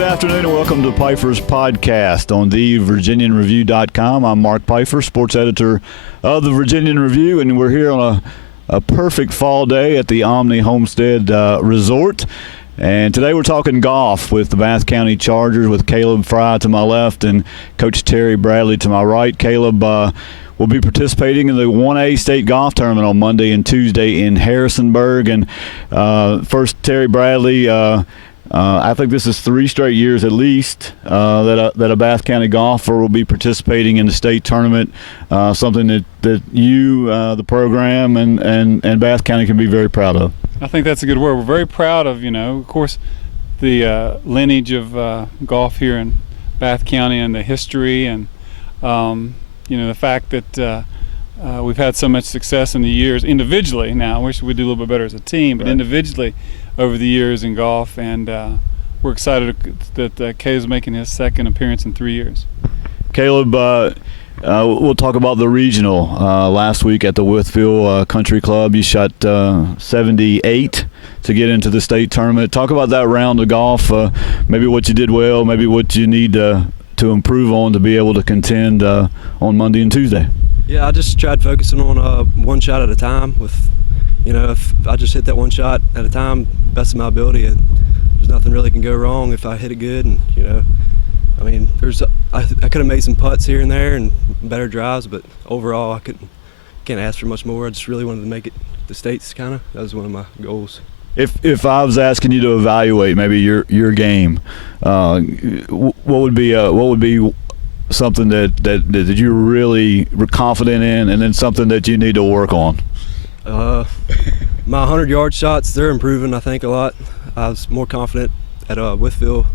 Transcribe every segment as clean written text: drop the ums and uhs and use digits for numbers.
Good afternoon and welcome to Pifer's podcast on the VirginianReview.com. I'm Mark Pifer, sports editor of the Virginian Review, and we're here on a perfect fall day at the Omni Homestead Resort. And today we're talking golf with the Bath County Chargers with Caleb Fry to my left and Coach Terry Bradley to my right. Caleb will be participating in the 1A state golf tournament on Monday and Tuesday in Harrisonburg. And first, Terry Bradley, I think this is 3 straight years at least that a Bath County golfer will be participating in the state tournament, something that you, the program, and Bath County can be very proud of. I think that's a good word. We're very proud of, of course, the lineage of golf here in Bath County and the history and, the fact that we've had so much success in the years individually. Now, I wish we'd do a little bit better as a team, but individually over the years in golf, and we're excited that Caleb's making his second appearance in 3 years. Caleb, we'll talk about the regional. Last week at the Whitfield Country Club, you shot 78 to get into the state tournament. Talk about that round of golf, maybe what you did well, maybe what you need to improve on to be able to contend on Monday and Tuesday. Yeah, I just tried focusing on one shot at a time. If I just hit that one shot at a time, best of my ability, there's nothing really can go wrong if I hit it good. And I could have made some putts here and there and better drives, but overall I can't ask for much more. I just really wanted to make it the states. That was one of my goals. If I was asking you to evaluate maybe your game, what would be something that you're really confident in, and then something that you need to work on? My 100-yard shots, they're improving, I think, a lot. I was more confident at Whitfield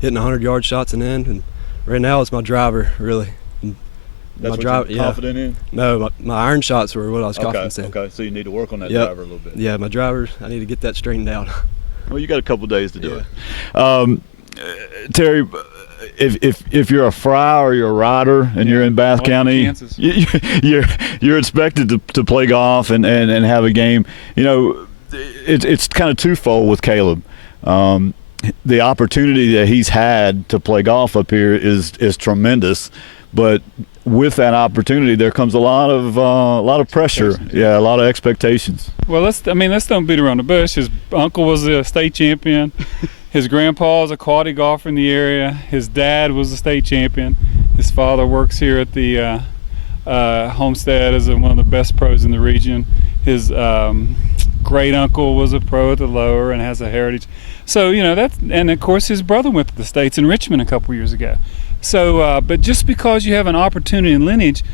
hitting 100-yard shots and in, and right now it's my driver, really. That's what you're confident in? No, my iron shots were what I was confident in. Okay, so you need to work on that driver a little bit. Yeah, my driver, I need to get that straightened out. Well, you got a couple days to do it. Terry, if you're a Fry or you're a rider and you're in Bath County, you're expected to play golf and have a game. It's kind of twofold with Caleb. The opportunity that he's had to play golf up here is tremendous, but with that opportunity there comes a lot of pressure. Yeah, a lot of expectations. Well, let's don't beat around the bush. His uncle was a state champion. His grandpa is a quality golfer in the area. His dad was a state champion. His father works here at the Homestead as one of the best pros in the region. His great uncle was a pro at the Lower and has a heritage. So and of course his brother went to the States in Richmond a couple years ago. So, but just because you have an opportunity in lineage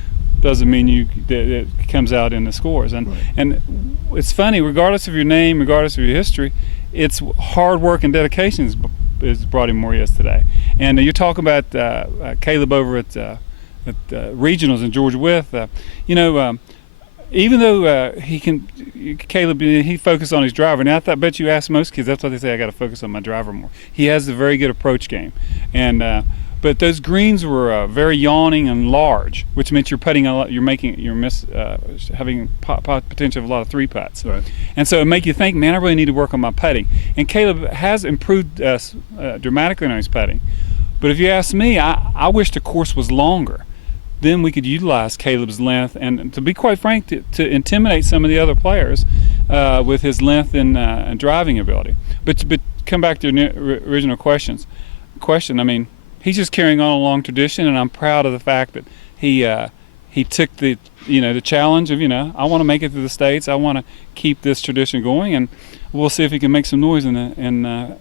doesn't mean it comes out in the scores. And it's funny, regardless of your name, regardless of your history, it's hard work and dedication is brought him more today. And you're talking about Caleb over at regionals in Georgia with, even though he focused on his driver. Now, I bet you ask most kids, that's what they say, I got to focus on my driver more. He has a very good approach game. And but those greens were very yawning and large, which meant you're putting a lot. You're having potential of a lot of 3 putts. Right. And so it make you think, man, I really need to work on my putting. And Caleb has improved dramatically on his putting. But if you ask me, I wish the course was longer. Then we could utilize Caleb's length, and to be quite frank, to intimidate some of the other players with his length and driving ability. But come back to your original question. He's just carrying on a long tradition, and I'm proud of the fact that he took the challenge of I want to make it to the States. I want to keep this tradition going, and we'll see if he can make some noise in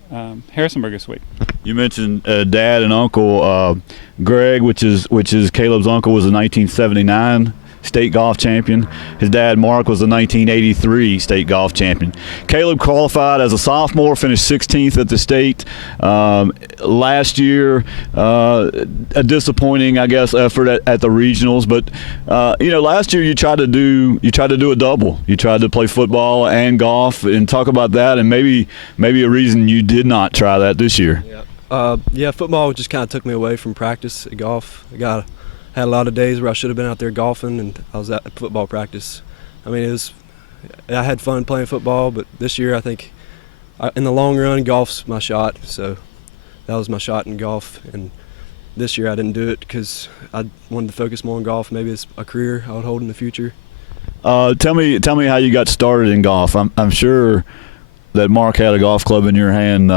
Harrisonburg this week. You mentioned Dad and Uncle Greg, which is Caleb's uncle, was a 1979 state golf champion. His dad, Mark, was the 1983 state golf champion. Caleb qualified as a sophomore, finished 16th at the state. Last year, a disappointing, I guess, effort at the regionals. But last year you tried to do a double. You tried to play football and golf, and talk about that, and maybe a reason you did not try that this year. Football just kind of took me away from practice at golf. Had a lot of days where I should have been out there golfing, and I was at football practice. I had fun playing football, but this year I think in the long run, golf's my shot. So that was my shot in golf. And this year I didn't do it because I wanted to focus more on golf. Maybe it's a career I would hold in the future. Tell me how you got started in golf. I'm sure that Mark had a golf club in your hand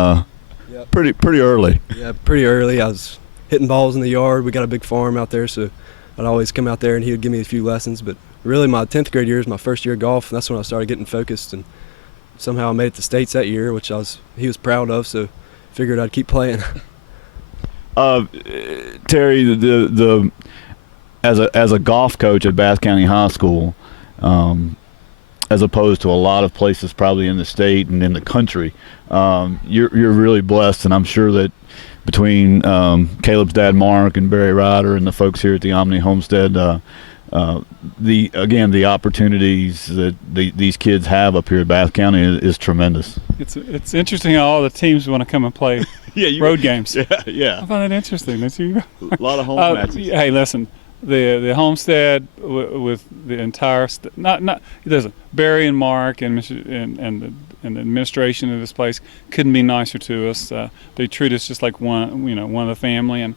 Yep. pretty early. Yeah, pretty early. I was hitting balls in the yard. We got a big farm out there, so I'd always come out there and he would give me a few lessons. But really my 10th grade year is my first year of golf, and that's when I started getting focused. And somehow I made it to states that year, which he was proud of, so figured I'd keep playing. Terry, as a golf coach at Bath County High School, as opposed to a lot of places probably in the state and in the country, you're really blessed, and I'm sure that between Caleb's dad Mark and Barry Ryder and the folks here at the Omni Homestead, the opportunities that these kids have up here at Bath County is tremendous. It's interesting how all the teams want to come and play road games. Yeah. I find that interesting. A lot of home matches. Hey, listen, the Homestead with the entire Barry and Mark and the administration of this place couldn't be nicer to us. They treat us just like one of the family, and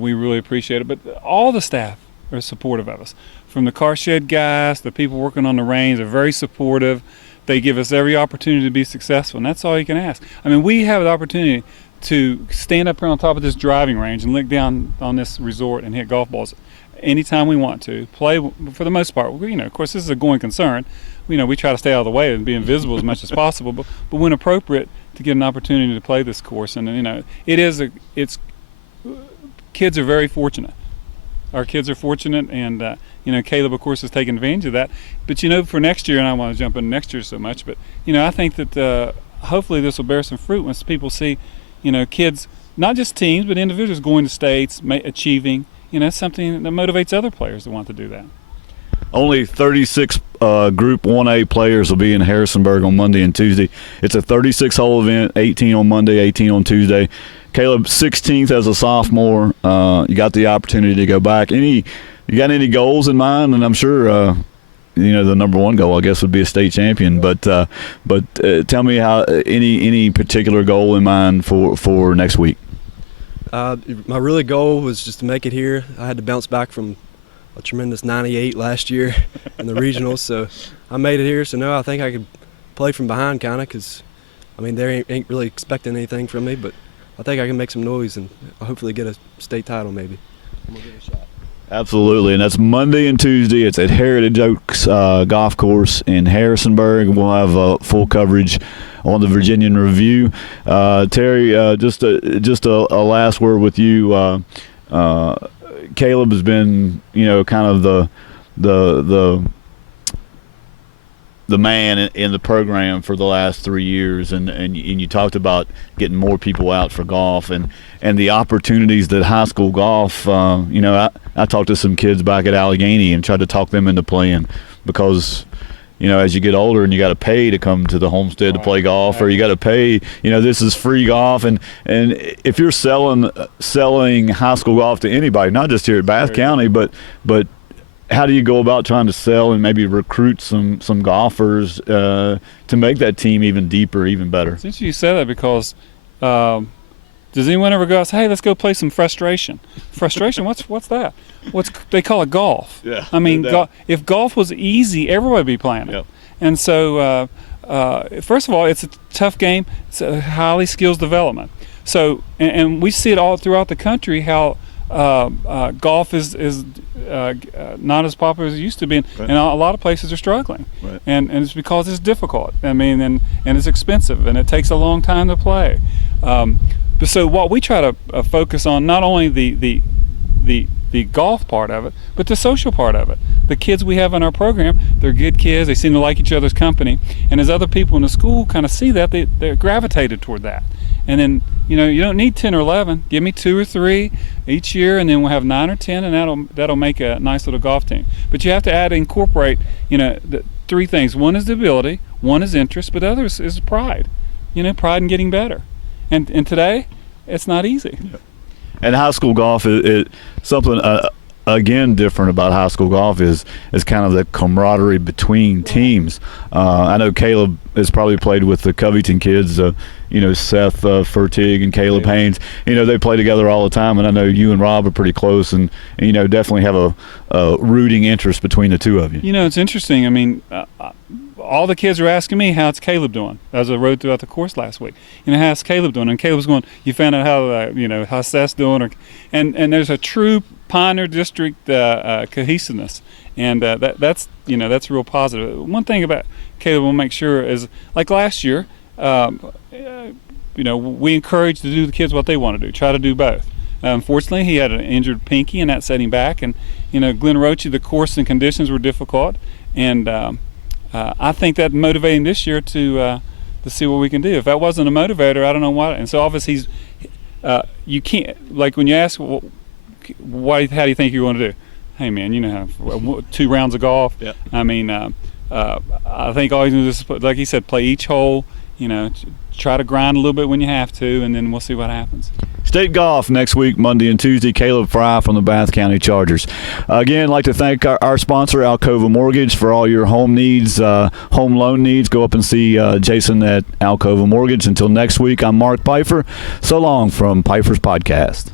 we really appreciate it. But all the staff are supportive of us. From the car shed guys, the people working on the range are very supportive. They give us every opportunity to be successful, and that's all you can ask. I mean, we have the opportunity to stand up here on top of this driving range and look down on this resort and hit golf balls anytime we want to. Play, for the most part. Of course, this is a going concern. We try to stay out of the way and be invisible as much as possible, but when appropriate, to get an opportunity to play this course. And kids are very fortunate. Our kids are fortunate, and Caleb, of course, has taken advantage of that. But for next year, and I don't want to jump into next year so much, but I think that hopefully this will bear some fruit once people see, kids, not just teams, but individuals going to states, achieving. It's something that motivates other players to want to do that. Only 36 Group 1A players will be in Harrisonburg on Monday and Tuesday. It's a 36-hole event, 18 on Monday, 18 on Tuesday. Caleb, 16th as a sophomore. You got the opportunity to go back. You got any goals in mind? And I'm sure the number one goal, I guess, would be a state champion. But tell me how any particular goal in mind for next week. My really goal was just to make it here. I had to bounce back from a tremendous 98 last year in the regionals, so I made it here. So now I think I could play from behind kind of, because they ain't really expecting anything from me, but I think I can make some noise and hopefully get a state title maybe. I'm gonna give it a shot. Absolutely, and that's Monday and Tuesday. It's at Heritage Oaks Golf Course in Harrisonburg. We'll have full coverage on the Virginian Review. Terry, just a last word with you. Caleb has been, kind of the man in the program for the last 3 years, and you talked about getting more people out for golf and the opportunities that high school golf. I talked to some kids back at Allegheny and tried to talk them into playing, because as you get older and you got to pay to come to the Homestead to play golf, or you got to pay, this is free golf, and if you're selling high school golf to anybody, not just here at Bath County, but how do you go about trying to sell and maybe recruit some golfers to make that team even deeper, even better? Since you said that, because does anyone ever go, hey, let's go play some frustration? Frustration? What's that? They call it golf. Yeah. If golf was easy, everybody would be playing it. Yep. And so, first of all, it's a tough game. It's a highly skills development. So, and we see it all throughout the country how golf is not as popular as it used to be, and a lot of places are struggling. Right. And it's because it's difficult. And it's expensive, and it takes a long time to play. So what we try to focus on, not only the golf part of it, but the social part of it. The kids we have in our program, they're good kids. They seem to like each other's company. And as other people in the school kind of see that, they're gravitated toward that. And then, you don't need 10 or 11. Give me 2 or 3 each year, and then we'll have 9 or 10, and that'll make a nice little golf team. But you have to incorporate, the 3 things. One is the ability, one is interest, but the other is pride. Pride in getting better. And today, it's not easy. And high school golf is something, again different about high school golf is kind of the camaraderie between teams. I know Caleb has probably played with the Covington kids, Seth Fertig and Caleb Haynes. They play together all the time, and I know you and Rob are pretty close, and definitely have a rooting interest between the two of you. It's interesting. I mean, all the kids are asking me how's Caleb doing as I rode throughout the course last week. How's Caleb doing? And Caleb's going, you found out how Seth's doing, and there's a true Pioneer District cohesiveness, and that's real positive. One thing about Caleb we'll make sure is, like last year, we encourage to do the kids what they want to do, try to do both. Unfortunately, he had an injured pinky, and that set him back. And Glen Roche, the course and conditions were difficult, and I think that motivated him this year to see what we can do. If that wasn't a motivator, I don't know why. And so obviously, you can't, like when you ask, how do you think you're going to do? Hey man, 2 rounds of golf. Yep. I mean, I think all you do is, like he said, play each hole. Try to grind a little bit when you have to, and then we'll see what happens. State golf next week, Monday and Tuesday. Caleb Fry from the Bath County Chargers. Again, I'd like to thank our sponsor, Alcova Mortgage, for all your home needs, home loan needs. Go up and see Jason at Alcova Mortgage. Until next week, I'm Mark Pifer. So long from Pifer's Podcast.